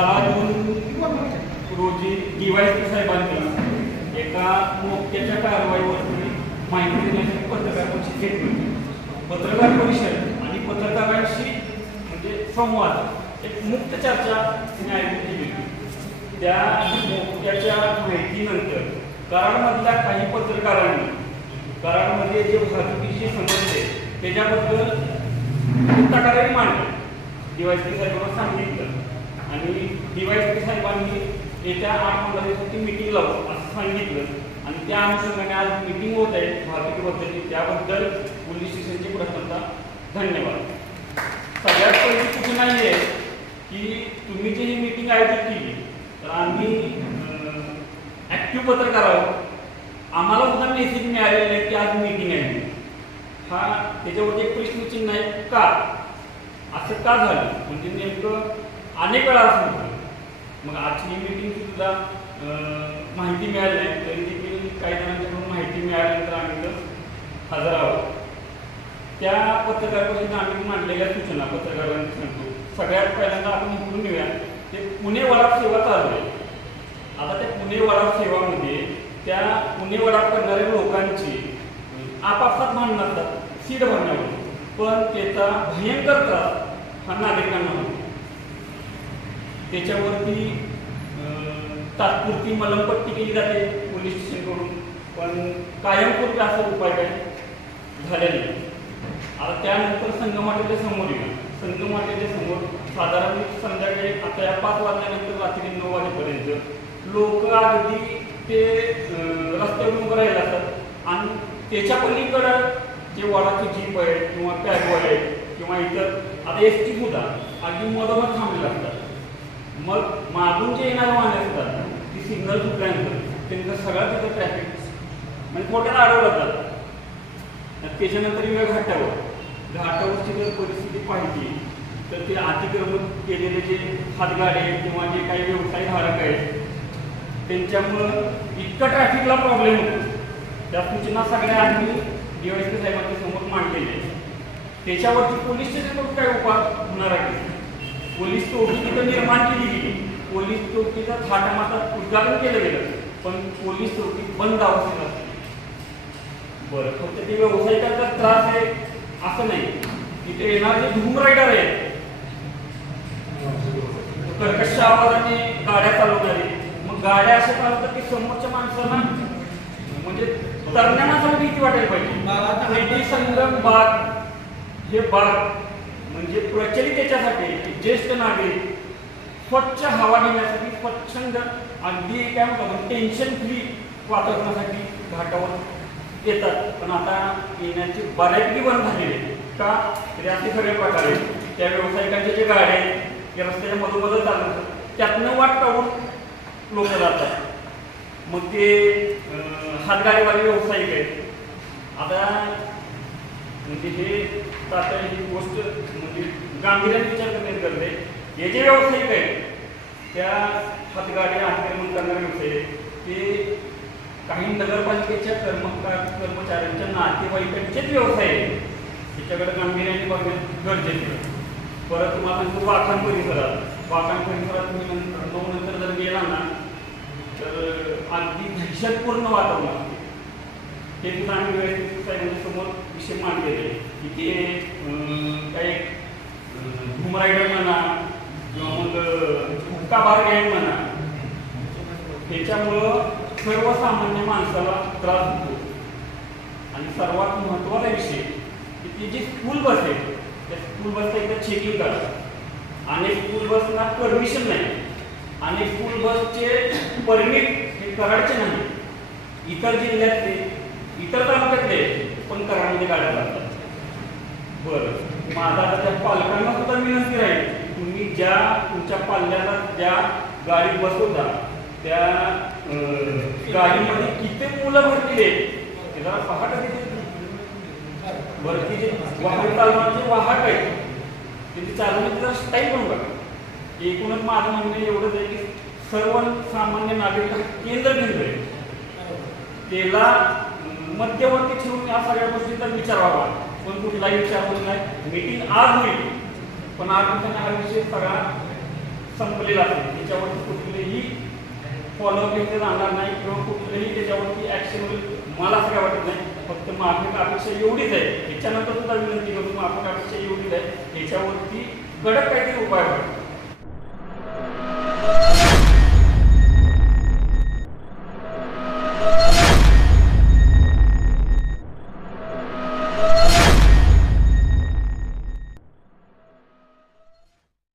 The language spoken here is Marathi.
बारा जून रोजी डीवायसी साहेबांनी एका मोक्याच्या कारवाईवरती माहिती देण्यासाठी पत्रकार परिषद घेतली पत्रकार परिषद आणि पत्रकारांशी म्हणजे संवाद एक मुक्त चर्चा आयोजित केली त्या मोक्याच्या माहितीनंतर कराडमधल्या काही पत्रकारांनी कराडमध्ये जे वाहतुकीशी समजते त्याच्याबद्दल प्रकारे मांडली. डीवायसी साहेबांना सांगितलं. आणि डीवायसपी साहेबांनी येत्या आठ पंधरा मिटिंग लावू असं सांगितलं. आणि त्या अनुषंगाने आज मिटिंग होत आहे. वाहतुकीबद्दलची त्याबद्दल पोलीस स्टेशनची प्रसन्नता धन्यवाद. सगळ्यात पहिली सूचना ही आहे की तुम्ही जी ही मिटिंग आयोजित केली तर आम्ही ॲक्टिव्ह पत्रकार आहोत. आम्हाला सुद्धा मेसेज मिळालेला आहे की आज मिटिंग आहे. हा त्याच्यावरती एक प्रश्नचिन्ह आहे का? असं का झालं? म्हणजे नेमकं अनेक वेळा असं होतं. मग आजची मीटिंगची मीटिंग सुद्धा माहिती मिळाली नाही. तरी देखील काही जणांच्याकडून माहिती मिळाल्यानंतर आम्ही तर हजर आहोत. त्या पत्रकार आम्ही मांडलेल्या सूचना पत्रकारांनी सांगतो. सगळ्यात पहिल्यांदा आपण म्हणून घेऊया ते पुणे वडाप सेवा चालू आहे. आता त्या पुणे वडाप सेवामध्ये त्या पुणे वडाप करणाऱ्या लोकांची आपापसात भांडण असतात. सीट भरण्यावर पण त्याचा भयंकर त्रास हा नागरिकांना होतो. त्याच्यावरती तात्पुरती मलमपट्टी केली जाते पोलीस स्टेशनकडून पण कायमस्वरूपी असा उपाय काय झालेला नाही. आता त्यानंतर संगमाटेच्या समोर येणार संगमाटेच्या समोर साधारण संध्याकाळी आता या पाच वाजल्यानंतर रात्री नऊ वाजेपर्यंत लोक अगदी ते रस्त्यावर उभं राहिले असतात. आणि त्याच्या पलीकडं जे वडाचे जीप आहे किंवा पॅगवाय आहे किंवा इतर आता एस टी सुद्धा अगदी मधोमध थांबलेला असतात. मग मागून जे येणारे वाहने असतात ती सिग्नल चुकल्यानंतर त्यांचं सगळं तिथं ट्रॅफिक म्हणजे थोड्यात अडवलं जातात त्याच्यानंतर येऊया घाटावर. घाटावरची जर परिस्थिती पाहिली तर ते अतिक्रमण केलेले जे हातगाडे किंवा जे काही व्यवसाय धारक आहेत त्यांच्यामुळं इतका ट्रॅफिकला प्रॉब्लेम होतो. त्या सूचना सगळ्या आम्ही डीवायसी साहेबांच्या समोर मांडलेल्या आहेत. त्याच्यावरती पोलीस स्टेशनवर काय उपाय होणार आहे? पोलीस चौकी तिथं निर्माण केली गेली. पोलीस चौकीचं थाटामाटात उद्घाटन केलं गेलं. पण पोलीस चौकी बंद अवस्थेत असते बरं फक्त ते व्यावसायिकांचा त्रास आहे असं नाही. तिथे येणारे जे धूम रायडर आहेत. कर्कश आवाजाने गाड्या चालवणारे मग गाड्या अशा चालवतात की समोरच्या माणसांना म्हणजे माणसाला भीती वाटायला पाहिजे. संगम बाग हे बाग म्हणजे प्रचलित याच्यासाठी ज्येष्ठ नागरिक स्वच्छ हवा घेण्यासाठी स्वच्छंद अगदी काय म्हणतो टेन्शन फ्री वातावरणासाठी घाटावर येतात. पण आता येण्याची बऱ्यापैकी बंद झालेली आहे का? तरी असे सगळे प्रकार आहेत. त्या व्यावसायिकांच्या जे गाड्या आहेत या रस्त्याच्या मधोमध चालतात त्यातनं वाट काढून लोक जातात मग ते हातगाडीवाले व्यावसायिक आहेत. आता म्हणजे हे आता ही गोष्ट म्हणजे गांभीर्याने विचार करण्यात गरज. आहे हे जे व्यावसायिक आहेत त्या हातगाड्या आक्रमण करणारे व्यवसाय ते काही नगरपालिकेच्या कर्मकार कर्मचाऱ्यांच्या नातेवाईकांचेच व्यवसाय आहेत. त्याच्याकडे गांभीर्याने बघण्यात गरजेचं परत तुम्हाला सांगतो वाखाण परिसरात. वाखाण परिसरात तुम्ही नंतर नऊ नंतर जर गेला ना तर अगदी दहशतपूर्ण वातावरण. हे ते सुद्धा आम्ही व्यवस्थित साहेबांच्या समोर विषय मांडलेले की ते काही अं, रायडर म्हणा किंवा मग हुक्का बार गँग म्हणा त्याच्यामुळं सर्वसामान्य माणसाला त्रास होतो. आणि सर्वात महत्त्वाचा विषय की ती जी स्कूल बस आहे त्या स्कूल बसचं एकदा चेकिंग करा आणि स्कूल बसला परमिशन नाही. आणि स्कूल बसचे परमिट हे कराडचे नाही. इतर जिल्ह्यातले इतर तालुक्यातले पण करामध्ये गाड्या लागतात. बरं. माझा आता त्या पालकांना सुद्धा विनंती राहील तुम्ही ज्या तुमच्या पाल्याला ज्या गाडीत बसवता त्या गाडीमध्ये किती मुलं भरतील ते जरा पहाट कधी बरं ती जे वाहन चालवण्याचे वाहक आहेत ते चालवण्याची जरा स्टाईल पण बघा. एकूणच माझं म्हणणं एवढंच आहे की सर्व सामान्य नागरिक केंद्र बिंदू आहे. त्याला मध्यवर्ती ठेवून या सगळ्या गोष्टींचा विचार व्हावा पण कुठलाही विचार होत नाही मीटिंग आज होईल. पण आज त्यांना हा विषय सगळा संपलेला आहे. त्याच्यावरती कुठलेही फॉलोअप घेतले जाणार नाही किंवा कुठलंही त्याच्यावरती ऍक्शन होईल मला सगळं वाटत नाही. फक्त माफिक अपेक्षा एवढीच आहे. याच्यानंतर सुद्धा विनंती करतो माफिक अपेक्षा एवढीच आहे. याच्यावरती कडक काहीतरी उपाय व्हावे